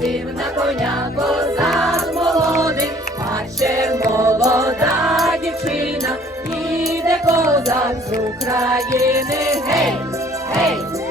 сів на коня козак молодий, ще молода дівчина, іде козак з України, гей, гей.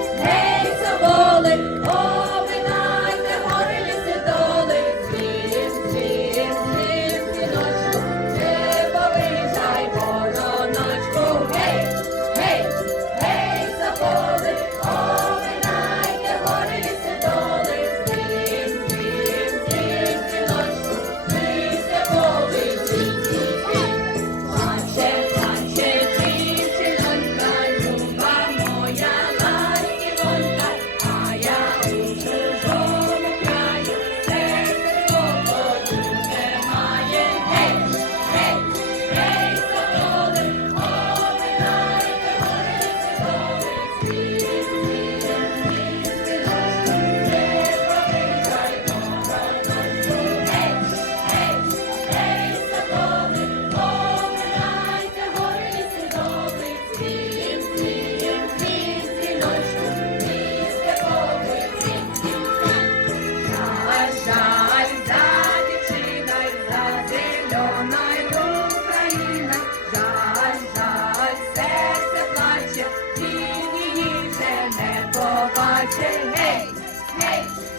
Hey, hey.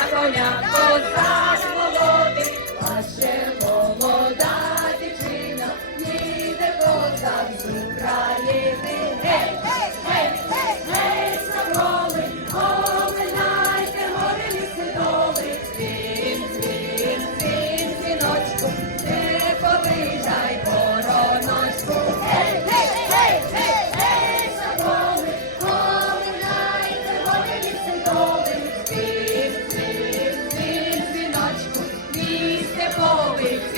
на коня козак молодий, а ще молода дівчина, ніде козак з України. геть.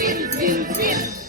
Bin, bin, bin.